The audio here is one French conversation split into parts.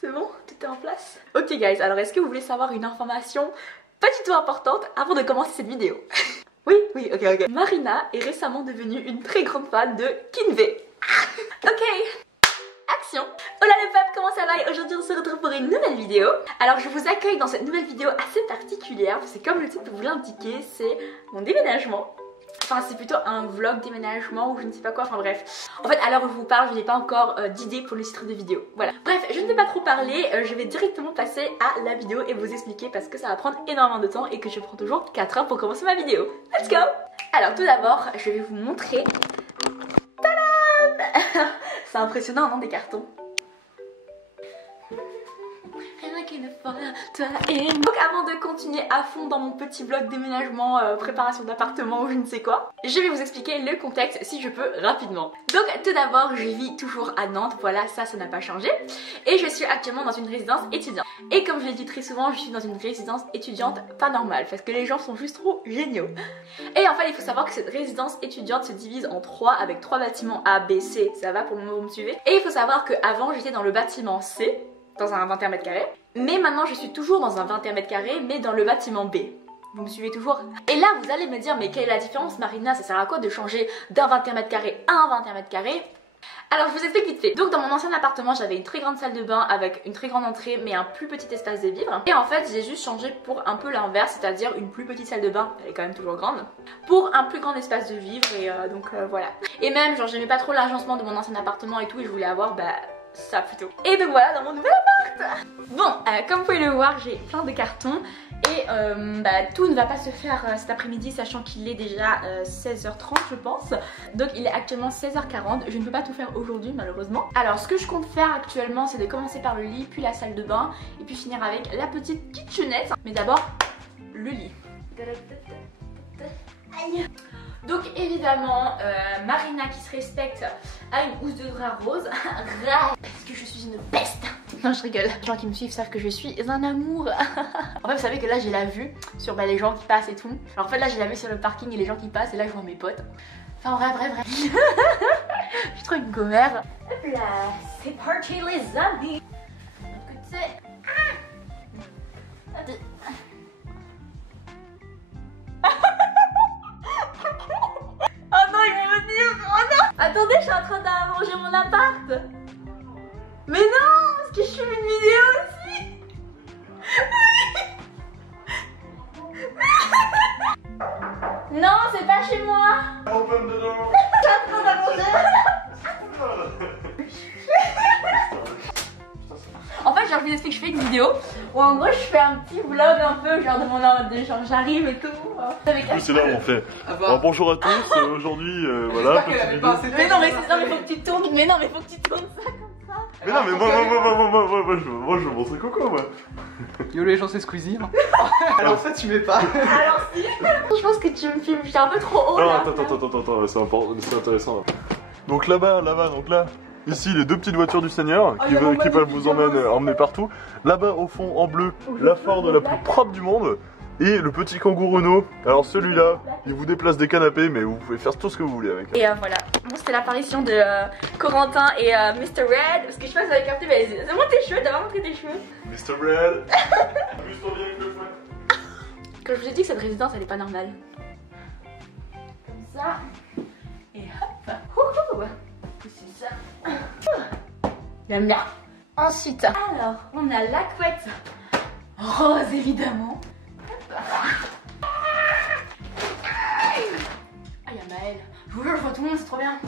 C'est bon? Tout est en place? Ok guys, alors est-ce que vous voulez savoir une information pas du tout importante avant de commencer cette vidéo? Oui, ok. Marina est récemment devenue une très grande fan de Kinvey. Ok, action. Hola les peuples, comment ça va? Et aujourd'hui on se retrouve pour une nouvelle vidéo. Alors je vous accueille dans cette nouvelle vidéo assez particulière parce que comme le titre vous l'indiquer, c'est mon déménagement. Enfin c'est plutôt un vlog déménagement ou je ne sais pas quoi, enfin bref. En fait à l'heure où je vous parle je n'ai pas encore d'idée pour le titre de vidéo. Voilà. Bref, je ne vais pas trop parler, je vais directement passer à la vidéo et vous expliquer parce que ça va prendre énormément de temps et que je prends toujours 4 heures pour commencer ma vidéo. Let's go! Alors tout d'abord je vais vous montrer. Tadam! C'est impressionnant non des cartons. Donc avant de continuer à fond dans mon petit vlog déménagement, préparation d'appartement ou je ne sais quoi, je vais vous expliquer le contexte si je peux rapidement. Donc tout d'abord je vis toujours à Nantes, voilà ça n'a pas changé. Et je suis actuellement dans une résidence étudiante. Et comme je l'ai dit très souvent, je suis dans une résidence étudiante pas normale parce que les gens sont juste trop géniaux. Et en fait il faut savoir que cette résidence étudiante se divise en 3 avec 3 bâtiments A, B, C, ça va pour le moment vous me suivez. Et il faut savoir qu'avant j'étais dans le bâtiment C, dans un 21 mètres carrés. Mais maintenant je suis toujours dans un 21 mètres carrés mais dans le bâtiment B. Vous me suivez toujours? Et là vous allez me dire mais quelle est la différence Marina, ça sert à quoi de changer d'un 21 mètres carrés à un 21 mètres carrés? Alors je vous explique vite fait. Donc dans mon ancien appartement j'avais une très grande salle de bain avec une très grande entrée mais un plus petit espace de vivre. Et en fait j'ai juste changé pour un peu l'inverse, c'est-à-dire une plus petite salle de bain, elle est quand même toujours grande, pour un plus grand espace de vivre et donc voilà. Et même genre j'aimais pas trop l'agencement de mon ancien appartement et tout et je voulais avoir ça plutôt. Et donc voilà dans mon nouvel appart. Bon, comme vous pouvez le voir j'ai plein de cartons et tout ne va pas se faire cet après-midi sachant qu'il est déjà 16h30 je pense. Donc il est actuellement 16h40, je ne peux pas tout faire aujourd'hui malheureusement. Alors ce que je compte faire actuellement c'est de commencer par le lit, puis la salle de bain et puis finir avec la petite kitchenette. Mais d'abord le lit. Aïe. Donc évidemment Marina qui se respecte a une housse de drap rose parce que je suis une peste. Non je rigole, les gens qui me suivent savent que je suis un amour. En fait vous savez que là j'ai la vue sur les gens qui passent et tout. Alors en fait là j'ai la vue sur le parking et les gens qui passent et là je vois mes potes. Enfin bref. Je suis trop une commère. Hop là, c'est parti les amis. Écoutez. Oh non ils vont venir. Oh non. Attendez je suis en train d'arranger mon appart. Mais non, parce que je filme une vidéo aussi. Non, c'est pas chez moi. Open the door. Je suis en train d'arranger. En fait, genre, je vous explique, je fais une vidéo où en gros, je fais un petit vlog un peu, genre de mon genre j'arrive et tout. Oui, c'est là où on fait. Alors, bonjour à tous, aujourd'hui, voilà. Mais non, mais faut que tu tournes. Mais non, mais faut que tu tournes ça comme ça. Mais non, mais moi, je veux montrer Coco, moi. Yo les gens, c'est Squeezie. Alors ça tu mets pas. Alors si. Je pense que tu me filmes, j'étais un peu trop haut Non, là. attends, c'est intéressant. Là. Donc là-bas, donc là. Ici, les deux petites voitures du Seigneur qui peuvent vous emmener partout. Là-bas, au fond, en bleu, la Ford la plus propre du monde. Et le petit kangou Renault. Alors celui-là, il vous déplace des canapés, mais vous pouvez faire tout ce que vous voulez avec. Et voilà, bon c'était l'apparition de Corentin et Mr. Red. Parce que je sais pas si vous avez capté, mais c'est moi tes cheveux, t'as pas montré tes cheveux. Mr. Red. Amuse-toi bien avec le fouet. Quand je vous ai dit que cette résidence elle est pas normale. Comme ça. Et hop. C'est ça. J'aime bien. Ensuite, alors on a la couette rose évidemment. Ah y'a Maëlle. Je vous jure je vois tout le monde, c'est trop bien.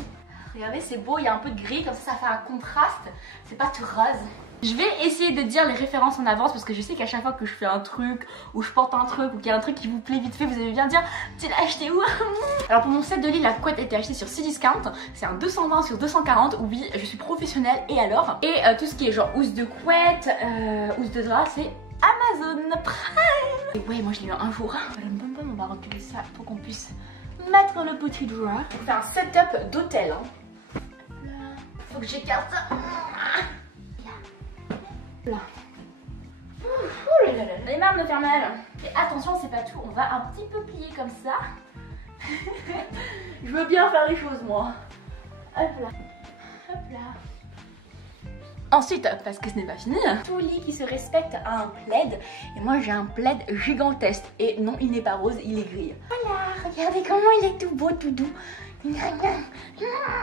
Regardez c'est beau, il y a un peu de gris comme ça fait un contraste. C'est pas tout rose. Je vais essayer de dire les références en avance parce que je sais qu'à chaque fois que je fais un truc ou je porte un truc ou qu'il y a un truc qui vous plaît vite fait, vous allez bien dire tu l'as acheté où? Alors pour mon set de lit, la couette a été achetée sur Cdiscount. C'est un 220 sur 240. Oui, je suis professionnelle et alors. Et tout ce qui est genre housse de couette, housse de drap, c'est Amazon Prime. Et ouais, moi je l'ai eu un jour. On va reculer ça pour qu'on puisse mettre le petit drap. On fait un setup d'hôtel. Hein. Faut que j'écarte ça. Là. Ouh là là, les mains me faire mal. Et attention, c'est pas tout, on va un petit peu plier comme ça. Je veux bien faire les choses moi. Hop là. Hop là. Ensuite, parce que ce n'est pas fini, tout lit qui se respecte a un plaid. Et moi j'ai un plaid gigantesque. Et non, il n'est pas rose, il est gris. Voilà, regardez comment il est tout beau, tout doux.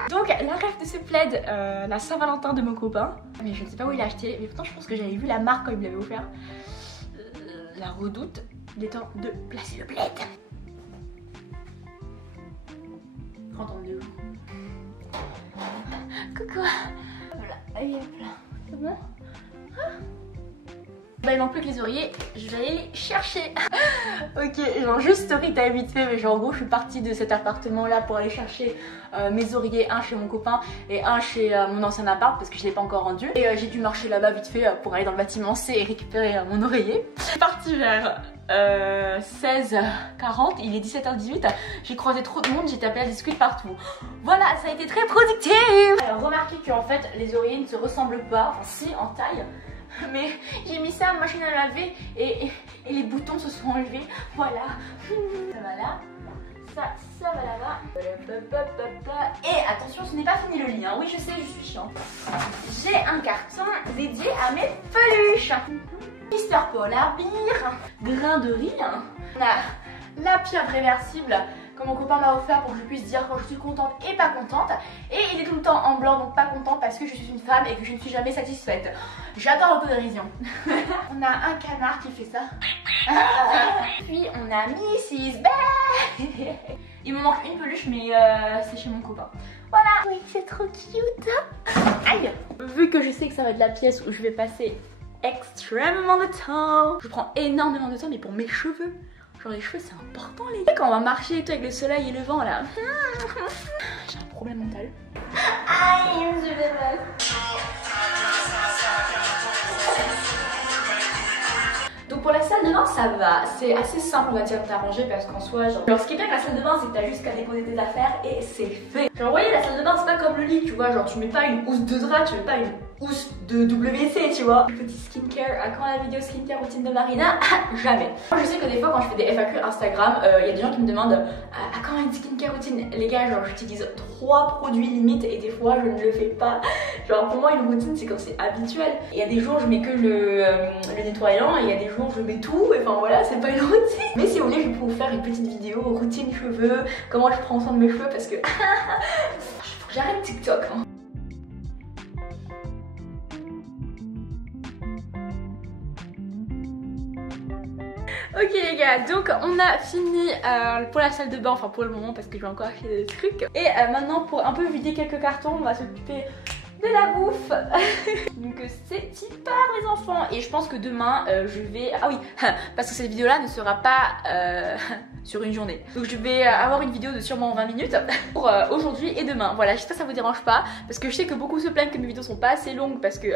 Donc la rêve de ce plaid, la Saint-Valentin de mon copain. Mais je ne sais pas où il l'a acheté. Mais pourtant je pense que j'avais vu la marque quand il me l'avait offert. La Redoute. Il est temps de placer le plaid. 30 ans de jour. Coucou. Voilà, allez hop là. C'est bon? Bah il manque plus que les oreillers, je vais aller les chercher. Ok, genre juste story time vite fait, mais genre en gros je suis partie de cet appartement là pour aller chercher mes oreillers, un chez mon copain et un chez mon ancien appart parce que je l'ai pas encore rendu. Et j'ai dû marcher là-bas vite fait pour aller dans le bâtiment C et récupérer mon oreiller. Je suis partie vers 16h40, il est 17h18, j'ai croisé trop de monde, j'ai tapé la discute partout. Voilà, ça a été très productif. Alors remarquez qu'en fait les oreillers ne se ressemblent pas, enfin si en taille. Mais j'ai mis ça en machine à laver et les boutons se sont enlevés. Voilà. Ça va là. Ça va là-bas. Et attention, ce n'est pas fini le lit. Hein. Oui, je sais, je suis chiante. J'ai un carton dédié à mes peluches. Mister Polar Bear. Grain de riz. On a la pieuvre réversible que mon copain m'a offert pour que je puisse dire quand je suis contente et pas contente. Et il est tout le temps en blanc, donc pas content parce que je suis une femme et que je ne suis jamais satisfaite. J'adore l'autodérision. On a un canard qui fait ça. Puis on a Mrs. Bear. Il me manque une peluche mais c'est chez mon copain. Voilà. Oui, c'est trop cute. Aïe. Vu que je sais que ça va être la pièce où je vais passer extrêmement de temps. Je prends énormément de temps mais pour mes cheveux. Genre les cheveux c'est important les gars. Quand on va marcher et tout avec le soleil et le vent là. J'ai un problème mental. Aïe, je vais mal. Donc pour la salle de bain ça va, c'est assez simple on va dire d'arranger parce qu'en soi genre... Alors ce qui est bien avec la salle de bain c'est que t'as juste qu'à déposer tes affaires et c'est fait. Genre vous voyez la salle de bain c'est pas comme le lit tu vois, genre tu mets pas une housse de drap, tu mets pas une housse de WC tu vois. Petit skincare, à quand la vidéo skincare routine de Marina? Jamais. Je sais que des fois quand je fais des FAQ Instagram, il y a des gens qui me demandent à quand une skincare routine? Les gars genre j'utilise 3 produits limite et des fois je ne le fais pas. Genre pour moi une routine c'est comme c'est habituel. Il y a des jours je mets que le nettoyant et il y a des jours je mets tout, et enfin voilà c'est pas une routine. Mais si vous voulez je peux vous faire une petite vidéo routine cheveux, comment je prends soin de mes cheveux parce que faut que j'arrête TikTok hein. Ok les gars, donc on a fini pour la salle de bain, enfin pour le moment parce que je vais encore acheter des trucs. Et maintenant pour un peu vider quelques cartons, on va s'occuper de la bouffe. Donc c'est super les enfants. Et je pense que demain je vais... Ah oui, parce que cette vidéo là ne sera pas sur une journée. Donc je vais avoir une vidéo de sûrement 20 minutes pour aujourd'hui et demain. Voilà, j'espère que ça vous dérange pas. Parce que je sais que beaucoup se plaignent que mes vidéos sont pas assez longues parce que...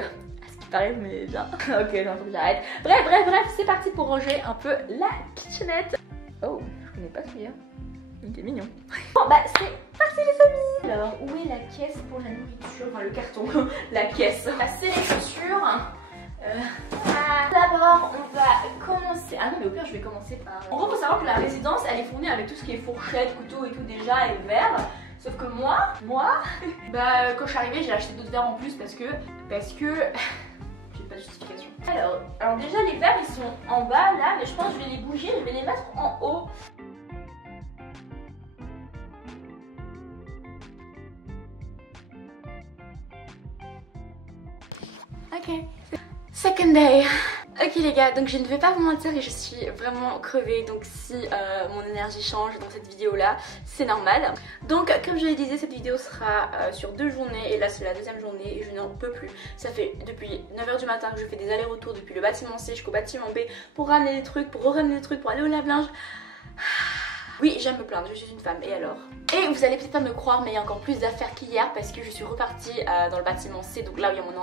pareil, mais bien. Ok, non, faut que j'arrête. Bref, c'est parti pour ranger un peu la kitchenette. Oh, je connais pas celui-là. Il était mignon. Bon, bah, c'est parti, les amis. Alors, où est la caisse pour la nourriture? Enfin, le carton, la caisse. Passer les chaussures. D'abord, on va commencer. Ah non, mais au pire, je vais commencer par. En gros, faut savoir que la résidence, elle est fournie avec tout ce qui est fourchette, couteau et tout déjà, et verre. Sauf que moi, bah, quand je suis arrivée, j'ai acheté d'autres verres en plus parce que. J'ai pas de justification. Alors déjà les verres ils sont en bas là, mais je pense que je vais les bouger, je vais les mettre en haut. Ok. Second day. Ok les gars, donc je ne vais pas vous mentir que je suis vraiment crevée, donc si mon énergie change dans cette vidéo là, c'est normal. Donc comme je le disais, cette vidéo sera sur 2 journées et là c'est la 2e journée et je n'en peux plus. Ça fait depuis 9h du matin que je fais des allers-retours depuis le bâtiment C jusqu'au bâtiment B pour ramener des trucs, pour ramener des trucs, pour aller au lave-linge. Oui, j'aime me plaindre, je suis une femme, et alors? Et vous allez peut-être pas me croire, mais il y a encore plus d'affaires qu'hier parce que je suis repartie dans le bâtiment C, donc là où il y a mon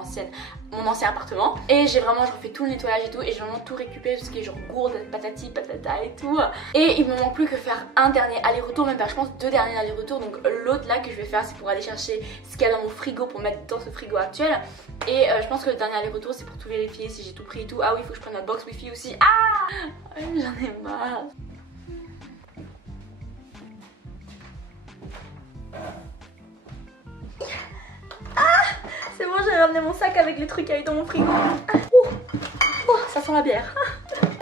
ancien appartement. Et j'ai vraiment refait tout le nettoyage et tout, et j'ai vraiment tout récupéré, tout ce qui est genre gourde, patati, patata et tout. Et il me manque plus que faire un dernier aller-retour, même pas, je pense 2 derniers allers-retours. Donc l'autre là que je vais faire, c'est pour aller chercher ce qu'il y a dans mon frigo pour mettre dans ce frigo actuel. Et je pense que le dernier aller-retour, c'est pour tout vérifier si j'ai tout pris et tout. Ah oui, il faut que je prenne la box wifi aussi. Ah, j'en ai marre. C'est bon, j'ai ramené mon sac avec les trucs à aller dans mon frigo. Ça sent la bière.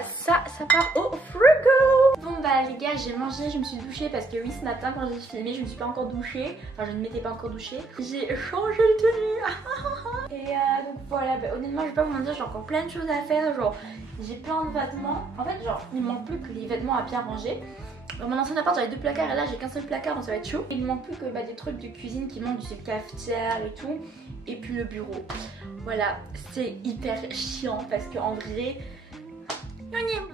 Ça part au frigo. Bon bah les gars, j'ai mangé, je me suis douchée parce que oui, ce matin quand j'ai filmé, je me suis pas encore douchée. Enfin, je ne m'étais pas encore douchée. J'ai changé de tenue. Et donc voilà, bah, honnêtement, je vais pas vous mentir, j'ai encore plein de choses à faire. Genre, j'ai plein de vêtements. En fait, genre, il me manque plus que les vêtements à bien ranger. Dans mon ancien appart, j'avais 2 placards et là, j'ai qu'un seul placard, donc ça va être chaud. Il me manque plus que des trucs de cuisine qui manquent, du style cafetière et tout. Et puis le bureau. Voilà, c'est hyper chiant parce qu'en vrai, on n'y est